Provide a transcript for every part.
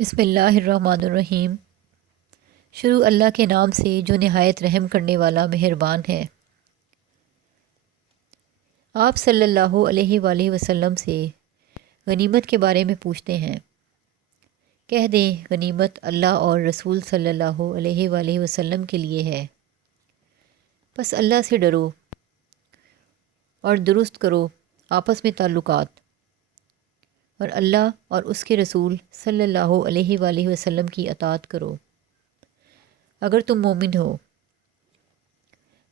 بسم اللہ الرحمن الرحیم۔ شروع اللہ کے نام سے جو نہایت رحم کرنے والا مہربان ہے۔ آپ صلی اللہ علیہ وآلہ وسلم سے غنیمت کے بارے میں پوچھتے ہیں۔ کہہ دیں غنیمت اللہ اور رسول صلی اللہ علیہ وآلہ وسلم کے لیے ہے۔ بس اللہ سے ڈرو اور درست کرو آپس میں تعلقات، اور اللہ اور اس کے رسول صلی اللہ علیہ وآلہ وسلم کی اطاعت کرو اگر تم مومن ہو۔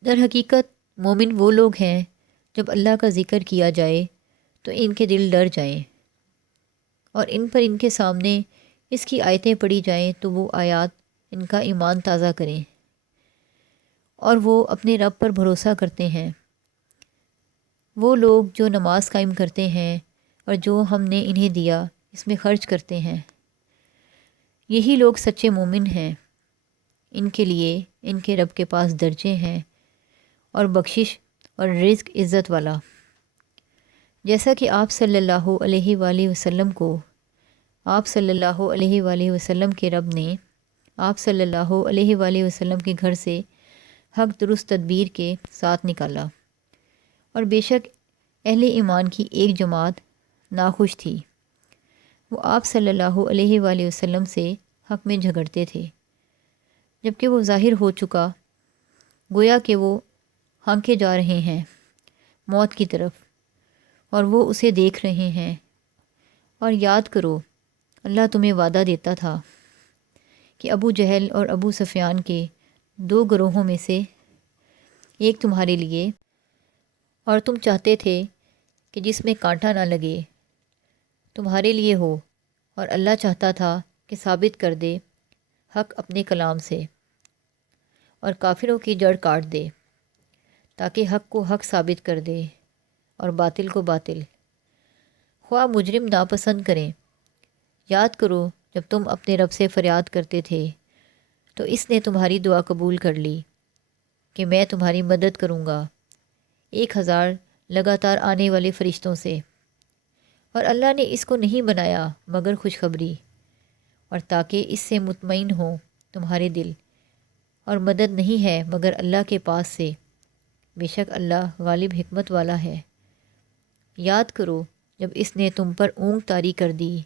در حقیقت مومن وہ لوگ ہیں جب اللہ کا ذکر کیا جائے تو ان کے دل ڈر جائیں، اور ان کے سامنے اس کی آیتیں پڑھی جائیں تو وہ آیات ان کا ایمان تازہ کریں، اور وہ اپنے رب پر بھروسہ کرتے ہیں۔ وہ لوگ جو نماز قائم کرتے ہیں اور جو ہم نے انہیں دیا اس میں خرچ کرتے ہیں، یہی لوگ سچے مومن ہیں۔ ان کے لیے ان کے رب کے پاس درجے ہیں اور بخشش اور رزق عزت والا۔ جیسا کہ آپ صلی اللہ علیہ وآلہ وسلم کو آپ صلی اللہ علیہ وآلہ وسلم کے رب نے آپ صلی اللہ علیہ وآلہ وسلم کے گھر سے حق درست تدبیر کے ساتھ نکالا، اور بے شک اہل ایمان کی ایک جماعت ناخوش تھی۔ وہ آپ صلی اللہ علیہ وآلہ وسلم سے حق میں جھگڑتے تھے، جبکہ وہ ظاہر ہو چکا، گویا کہ وہ ہانکے جا رہے ہیں موت کی طرف، اور وہ اسے دیکھ رہے ہیں۔ اور یاد کرو اللہ تمہیں وعدہ دیتا تھا کہ ابو جہل اور ابو سفیان کے دو گروہوں میں سے ایک تمہارے لیے، اور تم چاہتے تھے کہ جس میں کانٹا نہ لگے تمہارے لیے ہو، اور اللہ چاہتا تھا کہ ثابت کر دے حق اپنے کلام سے اور کافروں کی جڑ کاٹ دے، تاکہ حق کو حق ثابت کر دے اور باطل کو باطل، خواہ مجرم ناپسند کریں۔ یاد کرو جب تم اپنے رب سے فریاد کرتے تھے تو اس نے تمہاری دعا قبول کر لی کہ میں تمہاری مدد کروں گا 1000 لگاتار آنے والے فرشتوں سے، اور اللہ نے اس کو نہیں بنایا مگر خوشخبری، اور تاکہ اس سے مطمئن ہوں تمہارے دل، اور مدد نہیں ہے مگر اللہ کے پاس سے، بے شک اللہ غالب حکمت والا ہے۔ یاد کرو جب اس نے تم پر اونگ طاری کر دی،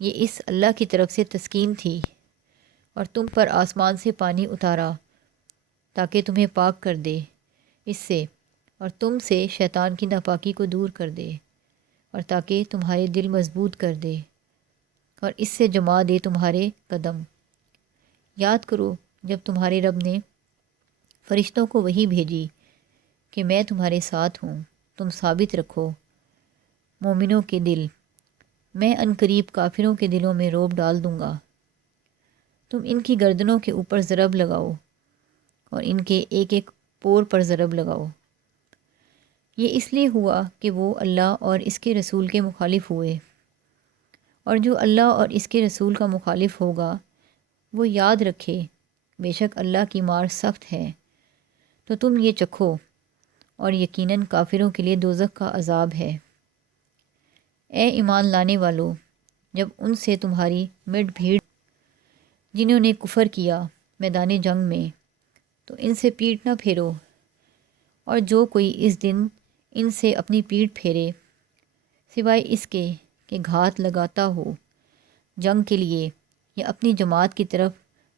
یہ اس اللہ کی طرف سے تسکین تھی، اور تم پر آسمان سے پانی اتارا تاکہ تمہیں پاک کر دے اس سے، اور تم سے شیطان کی ناپاکی کو دور کر دے، اور تاکہ تمہارے دل مضبوط کر دے، اور اس سے جما دے تمہارے قدم۔ یاد کرو جب تمہارے رب نے فرشتوں کو وحی بھیجی کہ میں تمہارے ساتھ ہوں، تم ثابت رکھو مومنوں کے دل، میں عنقریب کافروں کے دلوں میں رعب ڈال دوں گا۔ تم ان کی گردنوں کے اوپر ضرب لگاؤ اور ان کے ایک ایک پور پر ضرب لگاؤ۔ یہ اس لیے ہوا کہ وہ اللہ اور اس کے رسول کے مخالف ہوئے، اور جو اللہ اور اس کے رسول کا مخالف ہوگا وہ یاد رکھے بے شک اللہ کی مار سخت ہے۔ تو تم یہ چکھو، اور یقیناً کافروں کے لیے دوزخ کا عذاب ہے۔ اے ایمان لانے والو، جب ان سے تمہاری مٹ بھیڑ جنہوں نے کفر کیا میدان جنگ میں، تو ان سے پیٹھ نہ پھیرو، اور جو کوئی اس دن ان سے اپنی پیٹھ پھیرے سوائے اس کے کہ گھات لگاتا ہو جنگ کے لیے یا اپنی جماعت کی طرف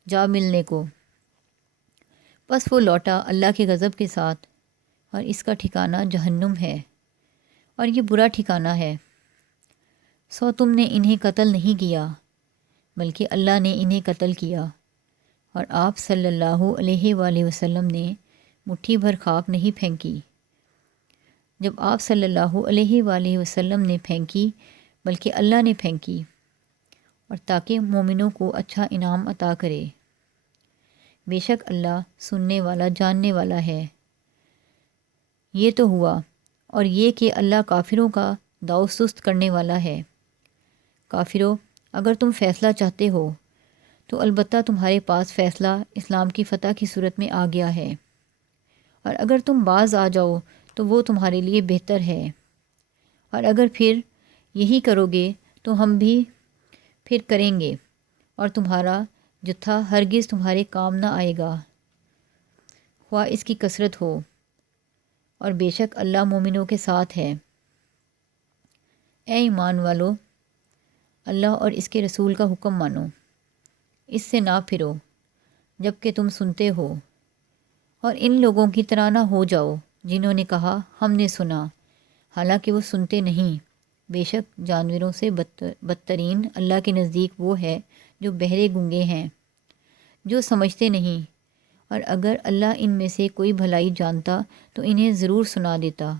جا ملنے کو، بس وہ لوٹا اللہ کے غضب کے ساتھ، اور اس کا ٹھکانہ جہنم ہے، اور یہ برا ٹھکانہ ہے۔ سو تم نے انہیں قتل نہیں کیا بلکہ اللہ نے انہیں قتل کیا، اور آپ صلی اللہ علیہ وآلہ وسلم نے مٹھی بھر خاک نہیں پھینکی جب آپ صلی اللہ علیہ وآلہ وسلم نے پھینکی، بلکہ اللہ نے پھینکی، اور تاکہ مومنوں کو اچھا انعام عطا کرے۔ بے شک اللہ سننے والا جاننے والا ہے۔ یہ تو ہوا، اور یہ کہ اللہ کافروں کا داؤ سست کرنے والا ہے۔ کافروں، اگر تم فیصلہ چاہتے ہو تو البتہ تمہارے پاس فیصلہ اسلام کی فتح کی صورت میں آ گیا ہے، اور اگر تم باز آ جاؤ تو وہ تمہارے لیے بہتر ہے، اور اگر پھر یہی کرو گے تو ہم بھی پھر کریں گے، اور تمہارا جتھا ہرگز تمہارے کام نہ آئے گا، خواہ اس کی کثرت ہو، اور بے شک اللہ مومنوں کے ساتھ ہے۔ اے ایمان والو، اللہ اور اس کے رسول کا حکم مانو، اس سے نہ پھرو جب کہ تم سنتے ہو، اور ان لوگوں کی طرح نہ ہو جاؤ جنہوں نے کہا ہم نے سنا، حالانکہ وہ سنتے نہیں۔ بے شک جانوروں سے بدترین اللہ کے نزدیک وہ ہے جو بہرے گونگے ہیں، جو سمجھتے نہیں، اور اگر اللہ ان میں سے کوئی بھلائی جانتا تو انہیں ضرور سنا دیتا،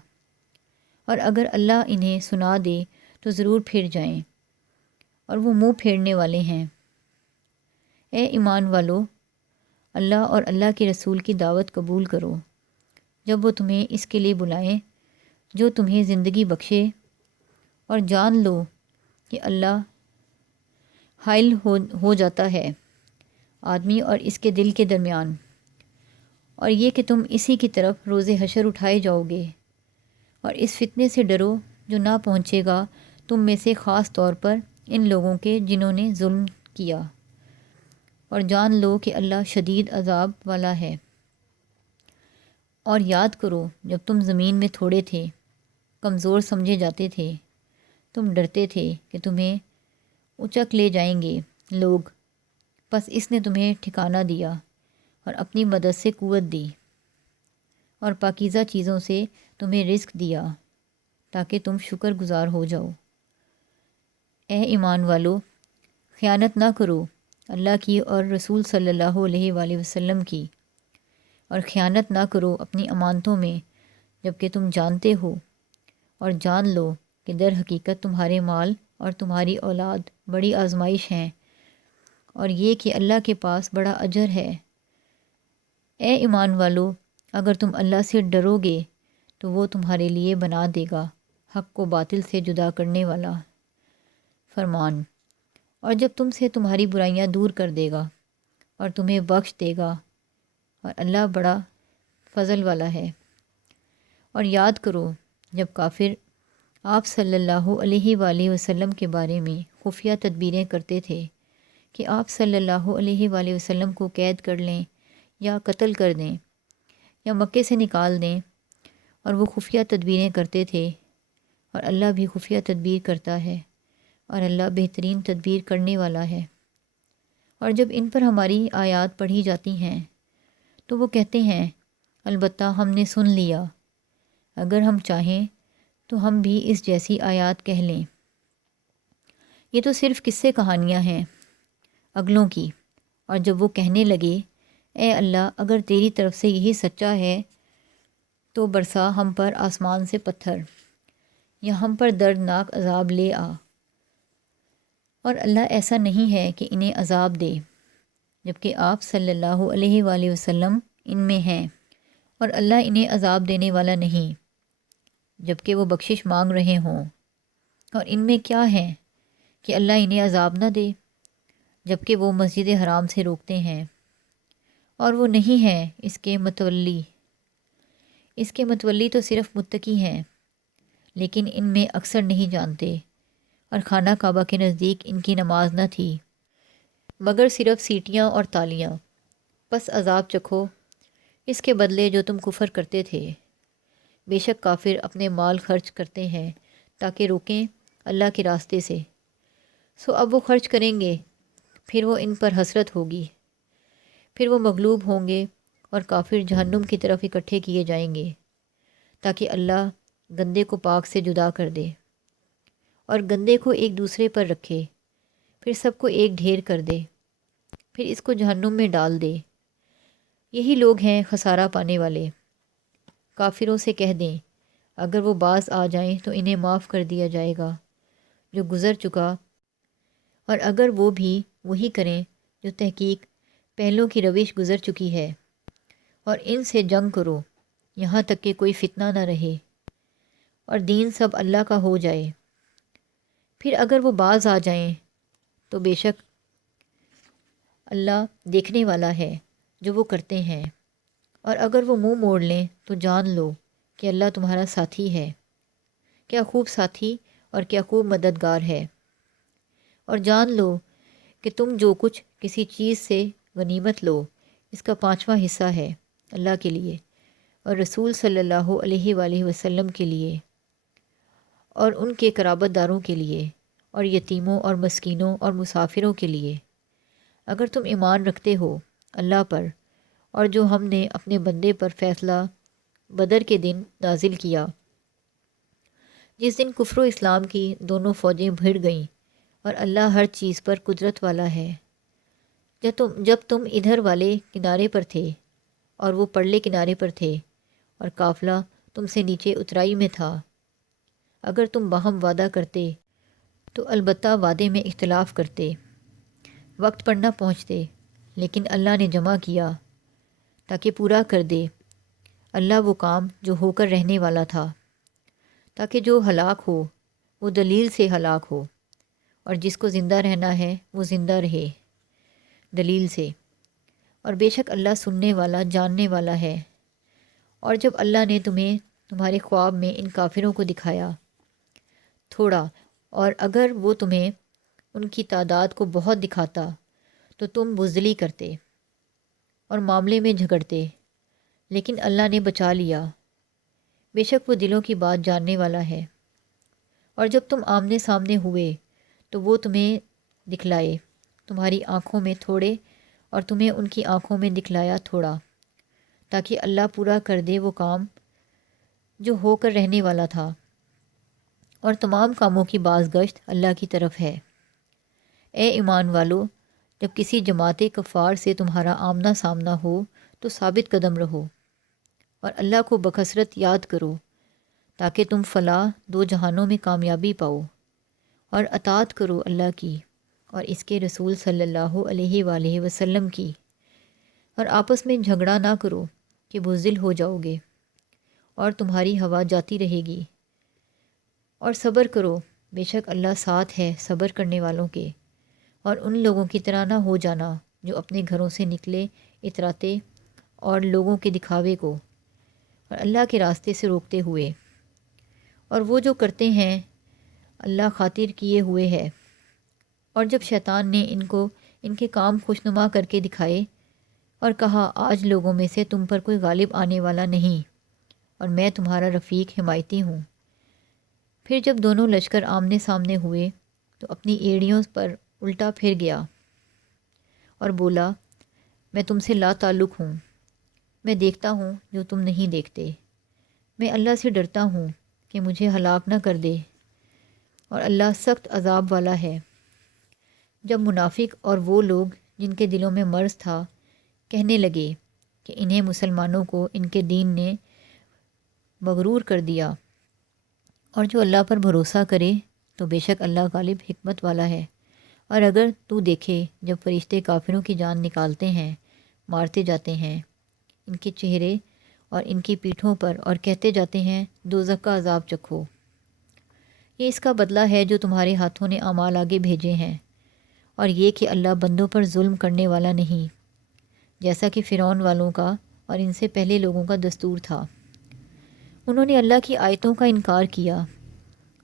اور اگر اللہ انہیں سنا دے تو ضرور پھر جائیں، اور وہ منہ پھیرنے والے ہیں۔ اے ایمان والو، اللہ اور اللہ کے رسول کی دعوت قبول کرو جب وہ تمہیں اس کے لیے بلائیں جو تمہیں زندگی بخشے، اور جان لو کہ اللہ حائل ہو جاتا ہے آدمی اور اس کے دل کے درمیان، اور یہ کہ تم اسی کی طرف روز حشر اٹھائے جاؤ گے، اور اس فتنے سے ڈرو جو نہ پہنچے گا تم میں سے خاص طور پر ان لوگوں کے جنہوں نے ظلم کیا، اور جان لو کہ اللہ شدید عذاب والا ہے۔ اور یاد کرو جب تم زمین میں تھوڑے تھے، کمزور سمجھے جاتے تھے، تم ڈرتے تھے کہ تمہیں اچک لے جائیں گے لوگ، پس اس نے تمہیں ٹھکانہ دیا اور اپنی مدد سے قوت دی، اور پاکیزہ چیزوں سے تمہیں رزق دیا تاکہ تم شکر گزار ہو جاؤ۔ اے ایمان والو، خیانت نہ کرو اللہ کی اور رسول صلی اللہ علیہ وآلہ وسلم کی، اور خیانت نہ کرو اپنی امانتوں میں جب کہ تم جانتے ہو، اور جان لو کہ در حقیقت تمہارے مال اور تمہاری اولاد بڑی آزمائش ہیں، اور یہ کہ اللہ کے پاس بڑا اجر ہے۔ اے ایمان والو، اگر تم اللہ سے ڈرو گے تو وہ تمہارے لیے بنا دے گا حق کو باطل سے جدا کرنے والا فرمان، اور جب تم سے تمہاری برائیاں دور کر دے گا اور تمہیں بخش دے گا، اور اللہ بڑا فضل والا ہے۔ اور یاد کرو جب کافر آپ صلی اللہ علیہ وآلہ وسلم کے بارے میں خفیہ تدبیریں کرتے تھے کہ آپ صلی اللہ علیہ وآلہ وسلم کو قید کر لیں یا قتل کر دیں یا مکے سے نکال دیں، اور وہ خفیہ تدبیریں کرتے تھے، اور اللہ بھی خفیہ تدبیر کرتا ہے، اور اللہ بہترین تدبیر کرنے والا ہے۔ اور جب ان پر ہماری آیات پڑھی جاتی ہیں تو وہ کہتے ہیں البتہ ہم نے سن لیا، اگر ہم چاہیں تو ہم بھی اس جیسی آیات کہہ لیں۔ یہ تو صرف قصے کہانیاں ہیں اگلوں کی۔ اور جب وہ کہنے لگے اے اللہ، اگر تیری طرف سے یہی سچا ہے تو برسا ہم پر آسمان سے پتھر، یا ہم پر دردناک عذاب لے آ، اور اللہ ایسا نہیں ہے کہ انہیں عذاب دے جبکہ آپ صلی اللہ علیہ وآلہ وسلم ان میں ہیں، اور اللہ انہیں عذاب دینے والا نہیں جبکہ وہ بخشش مانگ رہے ہوں۔ اور ان میں کیا ہے کہ اللہ انہیں عذاب نہ دے جبکہ وہ مسجد حرام سے روکتے ہیں، اور وہ نہیں ہیں اس کے متولی۔ اس کے متولی تو صرف متقی ہیں، لیکن ان میں اکثر نہیں جانتے، اور خانہ کعبہ کے نزدیک ان کی نماز نہ تھی مگر صرف سیٹیاں اور تالیاں۔ پس عذاب چکھو اس کے بدلے جو تم کفر کرتے تھے۔ بے شک کافر اپنے مال خرچ کرتے ہیں تاکہ روکیں اللہ کے راستے سے، سو اب وہ خرچ کریں گے، پھر وہ ان پر حسرت ہوگی، پھر وہ مغلوب ہوں گے، اور کافر جہنم کی طرف اکٹھے کیے جائیں گے تاکہ اللہ گندے کو پاک سے جدا کر دے، اور گندے کو ایک دوسرے پر رکھے، پھر سب کو ایک ڈھیر کر دے، پھر اس کو جہنم میں ڈال دے۔ یہی لوگ ہیں خسارہ پانے والے۔ کافروں سے کہہ دیں اگر وہ باز آ جائیں تو انہیں معاف کر دیا جائے گا جو گزر چکا، اور اگر وہ بھی وہی کریں جو تحقیق پہلوں کی روش گزر چکی ہے، اور ان سے جنگ کرو یہاں تک کہ کوئی فتنہ نہ رہے اور دین سب اللہ کا ہو جائے۔ پھر اگر وہ باز آ جائیں تو بے شک اللہ دیکھنے والا ہے جو وہ کرتے ہیں، اور اگر وہ منہ موڑ لیں تو جان لو کہ اللہ تمہارا ساتھی ہے، کیا خوب ساتھی اور کیا خوب مددگار ہے۔ اور جان لو کہ تم جو کچھ کسی چیز سے غنیمت لو اس کا 5واں حصہ ہے اللہ کے لیے اور رسول صلی اللہ علیہ وآلہ وسلم کے لیے اور ان کے قرابت داروں کے لیے اور یتیموں اور مسکینوں اور مسافروں کے لیے، اگر تم ایمان رکھتے ہو اللہ پر اور جو ہم نے اپنے بندے پر فیصلہ بدر کے دن نازل کیا، جس دن کفر و اسلام کی دونوں فوجیں بھڑ گئیں اور اللہ ہر چیز پر قدرت والا ہے، جب تم ادھر والے کنارے پر تھے اور وہ پرلے کنارے پر تھے اور قافلہ تم سے نیچے اترائی میں تھا، اگر تم باہم وعدہ کرتے تو البتہ وعدے میں اختلاف کرتے، وقت پر نہ پہنچتے، لیکن اللہ نے جمع کیا تاکہ پورا کر دے اللہ وہ کام جو ہو کر رہنے والا تھا، تاکہ جو ہلاک ہو وہ دلیل سے ہلاک ہو اور جس کو زندہ رہنا ہے وہ زندہ رہے دلیل سے، اور بے شک اللہ سننے والا جاننے والا ہے۔ اور جب اللہ نے تمہیں تمہارے خواب میں ان کافروں کو دکھایا تھوڑا، اور اگر وہ تمہیں ان کی تعداد کو بہت دکھاتا تو تم بزدلی کرتے اور معاملے میں جھگڑتے، لیکن اللہ نے بچا لیا، بے شک وہ دلوں کی بات جاننے والا ہے۔ اور جب تم آمنے سامنے ہوئے تو وہ تمہیں دکھلائے تمہاری آنکھوں میں تھوڑے اور تمہیں ان کی آنکھوں میں دکھلایا تھوڑا، تاکہ اللہ پورا کر دے وہ کام جو ہو کر رہنے والا تھا، اور تمام کاموں کی بازگشت اللہ کی طرف ہے۔ اے ایمان والو، جب کسی جماعت کفار سے تمہارا آمنا سامنا ہو تو ثابت قدم رہو اور اللہ کو بکثرت یاد کرو تاکہ تم فلاح دو جہانوں میں کامیابی پاؤ، اور اطاعت کرو اللہ کی اور اس کے رسول صلی اللہ علیہ وآلہ وسلم کی، اور آپس میں جھگڑا نہ کرو کہ بزدل ہو جاؤ گے اور تمہاری ہوا جاتی رہے گی، اور صبر کرو، بے شک اللہ ساتھ ہے صبر کرنے والوں کے، اور ان لوگوں کی طرح نہ ہو جانا جو اپنے گھروں سے نکلے اتراتے اور لوگوں کے دکھاوے کو اور اللہ کے راستے سے روکتے ہوئے، اور وہ جو کرتے ہیں اللہ خاطر کیے ہوئے ہے۔ اور جب شیطان نے ان کے کام خوشنما کر کے دکھائے اور کہا آج لوگوں میں سے تم پر کوئی غالب آنے والا نہیں اور میں تمہارا رفیق حمایتی ہوں، پھر جب دونوں لشکر آمنے سامنے ہوئے تو اپنی ایڑیوں پر الٹا پھر گیا اور بولا میں تم سے لا تعلق ہوں، میں دیکھتا ہوں جو تم نہیں دیکھتے، میں اللہ سے ڈرتا ہوں کہ مجھے ہلاک نہ کر دے، اور اللہ سخت عذاب والا ہے۔ جب منافق اور وہ لوگ جن کے دلوں میں مرض تھا کہنے لگے کہ انہیں مسلمانوں کو ان کے دین نے مغرور کر دیا، اور جو اللہ پر بھروسہ کرے تو بے شک اللہ غالب حکمت والا ہے، اور اگر تو دیکھے جب فرشتے کافروں کی جان نکالتے ہیں مارتے جاتے ہیں ان کے چہرے اور ان کی پیٹھوں پر اور کہتے جاتے ہیں دوزخ کا عذاب چکھو، یہ اس کا بدلہ ہے جو تمہارے ہاتھوں نے اعمال آگے بھیجے ہیں، اور یہ کہ اللہ بندوں پر ظلم کرنے والا نہیں، جیسا کہ فرعون والوں کا اور ان سے پہلے لوگوں کا دستور تھا۔ انہوں نے اللہ کی آیتوں کا انکار کیا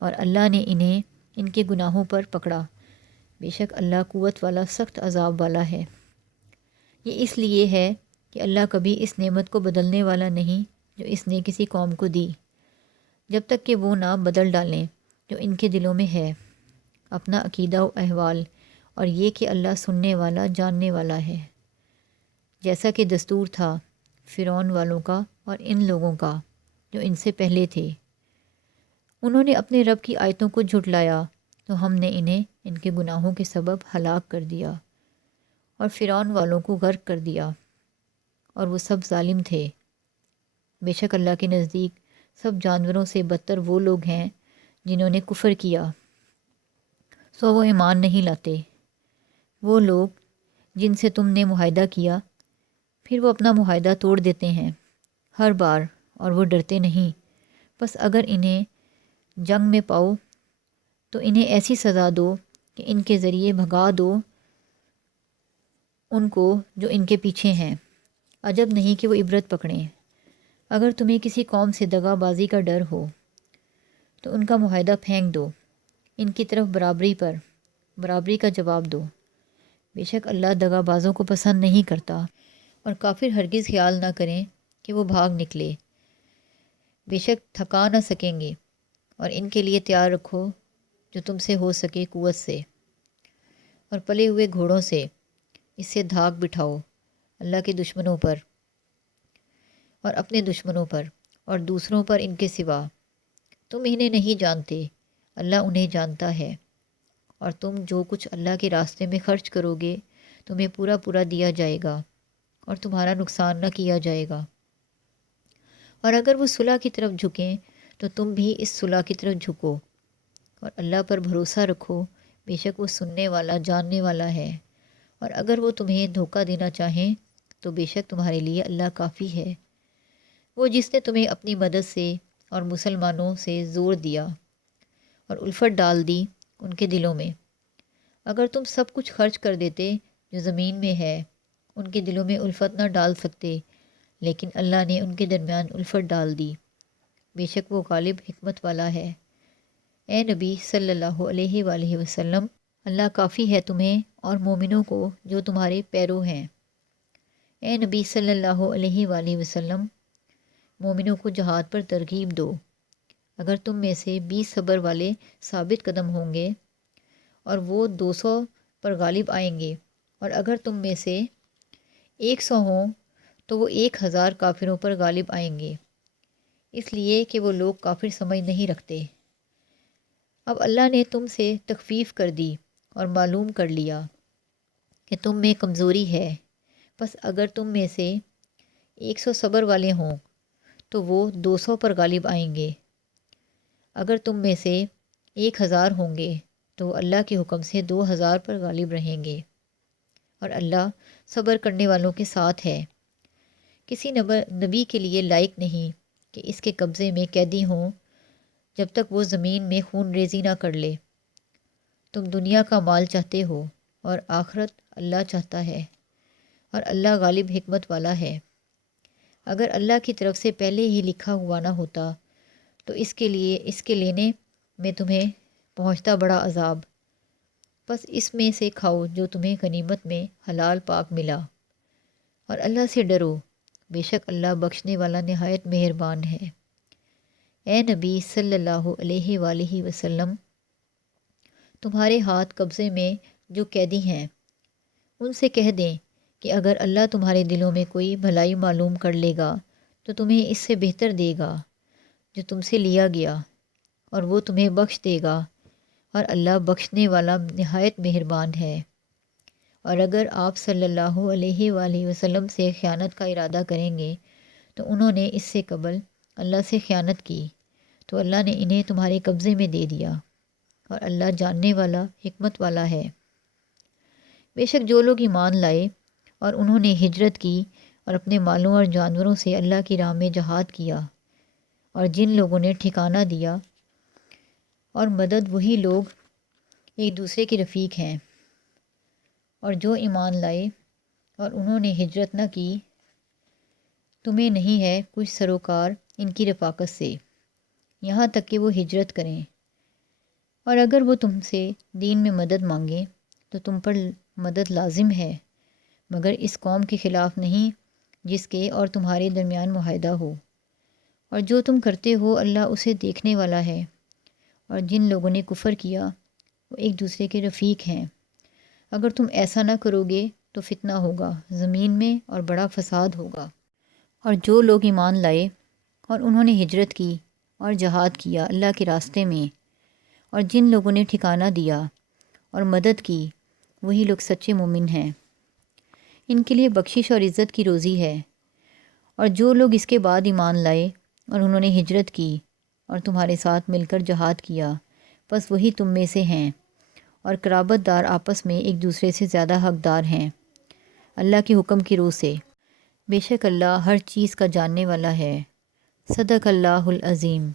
اور اللہ نے انہیں ان کے گناہوں پر پکڑا، بے شک اللہ قوت والا سخت عذاب والا ہے۔ یہ اس لیے ہے کہ اللہ کبھی اس نعمت کو بدلنے والا نہیں جو اس نے کسی قوم کو دی، جب تک کہ وہ نہ بدل ڈالیں جو ان کے دلوں میں ہے اپنا عقیدہ و احوال، اور یہ کہ اللہ سننے والا جاننے والا ہے، جیسا کہ دستور تھا فرعون والوں کا اور ان لوگوں کا جو ان سے پہلے تھے۔ انہوں نے اپنے رب کی آیتوں کو جھٹلایا تو ہم نے انہیں ان کے گناہوں کے سبب ہلاک کر دیا اور فرعون والوں کو غرق کر دیا، اور وہ سب ظالم تھے۔ بے شک اللہ کے نزدیک سب جانوروں سے بدتر وہ لوگ ہیں جنہوں نے کفر کیا، سو وہ ایمان نہیں لاتے۔ وہ لوگ جن سے تم نے معاہدہ کیا پھر وہ اپنا معاہدہ توڑ دیتے ہیں ہر بار، اور وہ ڈرتے نہیں، بس اگر انہیں جنگ میں پاؤ تو انہیں ایسی سزا دو کہ ان کے ذریعے بھگا دو ان کو جو ان کے پیچھے ہیں، عجب نہیں کہ وہ عبرت پکڑیں۔ اگر تمہیں کسی قوم سے دغا بازی کا ڈر ہو تو ان کا معاہدہ پھینک دو ان کی طرف برابری پر، برابری کا جواب دو۔ بے شک اللہ دغا بازوں کو پسند نہیں کرتا، اور کافر ہرگز خیال نہ کریں کہ وہ بھاگ نکلے، بے شک تھکا نہ سکیں گے، اور ان کے لیے تیار رکھو جو تم سے ہو سکے قوت سے اور پلے ہوئے گھوڑوں سے، اس سے دھاک بٹھاؤ اللہ کے دشمنوں پر اور اپنے دشمنوں پر اور دوسروں پر ان کے سوا۔ تم انہیں نہیں جانتے، اللہ انہیں جانتا ہے، اور تم جو کچھ اللہ کے راستے میں خرچ کرو گے تمہیں پورا پورا دیا جائے گا اور تمہارا نقصان نہ کیا جائے گا۔ اور اگر وہ صلح کی طرف جھکیں تو تم بھی اس صلح کی طرف جھکو، اور اللہ پر بھروسہ رکھو، بے شک وہ سننے والا جاننے والا ہے۔ اور اگر وہ تمہیں دھوکہ دینا چاہیں تو بے شک تمہارے لیے اللہ کافی ہے، وہ جس نے تمہیں اپنی مدد سے اور مسلمانوں سے زور دیا اور الفت ڈال دی ان کے دلوں میں۔ اگر تم سب کچھ خرچ کر دیتے جو زمین میں ہے، ان کے دلوں میں الفت نہ ڈال سکتے، لیکن اللہ نے ان کے درمیان الفت ڈال دی، بے شک وہ غالب حکمت والا ہے۔ اے نبی صلی اللہ علیہ وآلہ وسلم، اللہ کافی ہے تمہیں اور مومنوں کو جو تمہارے پیرو ہیں۔ اے نبی صلی اللہ علیہ وآلہ وسلم، مومنوں کو جہاد پر ترغیب دو۔ اگر تم میں سے 20 صبر والے ثابت قدم ہوں گے اور وہ 200 پر غالب آئیں گے، اور اگر تم میں سے 100 ہوں تو وہ 1000 کافروں پر غالب آئیں گے، اس لیے کہ وہ لوگ کافر سمجھ نہیں رکھتے۔ اب اللہ نے تم سے تخفیف کر دی اور معلوم کر لیا کہ تم میں کمزوری ہے، بس اگر تم میں سے 100 صبر والے ہوں تو وہ 200 پر غالب آئیں گے۔ اگر تم میں سے 1000 ہوں گے تو اللہ کے حکم سے 2000 پر غالب رہیں گے، اور اللہ صبر کرنے والوں کے ساتھ ہے۔ کسی نبی کے لیے لائق نہیں کہ اس کے قبضے میں قیدی ہوں جب تک وہ زمین میں خون ریزی نہ کر لے۔ تم دنیا کا مال چاہتے ہو اور آخرت اللہ چاہتا ہے، اور اللہ غالب حکمت والا ہے۔ اگر اللہ کی طرف سے پہلے ہی لکھا ہوا نہ ہوتا تو اس کے لینے میں تمہیں پہنچتا بڑا عذاب، بس اس میں سے کھاؤ جو تمہیں غنیمت میں حلال پاک ملا، اور اللہ سے ڈرو، بے شک اللہ بخشنے والا نہایت مہربان ہے۔ اے نبی صلی اللہ علیہ وآلہ وسلم، تمہارے ہاتھ قبضے میں جو قیدی ہیں ان سے کہہ دیں کہ اگر اللہ تمہارے دلوں میں کوئی بھلائی معلوم کر لے گا تو تمہیں اس سے بہتر دے گا جو تم سے لیا گیا، اور وہ تمہیں بخش دے گا، اور اللہ بخشنے والا نہایت مہربان ہے۔ اور اگر آپ صلی اللہ علیہ وآلہ وسلم سے خیانت کا ارادہ کریں گے تو انہوں نے اس سے قبل اللہ سے خیانت کی تو اللہ نے انہیں تمہارے قبضے میں دے دیا، اور اللہ جاننے والا حکمت والا ہے۔ بے شک جو لوگ ایمان لائے اور انہوں نے ہجرت کی اور اپنے مالوں اور جانوروں سے اللہ کی راہ میں جہاد کیا، اور جن لوگوں نے ٹھکانہ دیا اور مدد، وہی لوگ ایک دوسرے کے رفیق ہیں۔ اور جو ایمان لائے اور انہوں نے ہجرت نہ کی، تمہیں نہیں ہے کچھ سروکار ان کی رفاقت سے، یہاں تک کہ وہ ہجرت کریں۔ اور اگر وہ تم سے دین میں مدد مانگیں تو تم پر مدد لازم ہے، مگر اس قوم کے خلاف نہیں جس کے اور تمہارے درمیان معاہدہ ہو، اور جو تم کرتے ہو اللہ اسے دیکھنے والا ہے۔ اور جن لوگوں نے کفر کیا وہ ایک دوسرے کے رفیق ہیں۔ اگر تم ایسا نہ کرو گے تو فتنہ ہوگا زمین میں اور بڑا فساد ہوگا۔ اور جو لوگ ایمان لائے اور انہوں نے ہجرت کی اور جہاد کیا اللہ کے راستے میں، اور جن لوگوں نے ٹھکانہ دیا اور مدد کی، وہی لوگ سچے مومن ہیں، ان کے لیے بخشش اور عزت کی روزی ہے۔ اور جو لوگ اس کے بعد ایمان لائے اور انہوں نے ہجرت کی اور تمہارے ساتھ مل کر جہاد کیا، بس وہی تم میں سے ہیں، اور قرابت دار آپس میں ایک دوسرے سے زیادہ حقدار ہیں اللہ کے حکم کی روح سے، بے شک اللہ ہر چیز کا جاننے والا ہے۔ صدق اللہ العظیم۔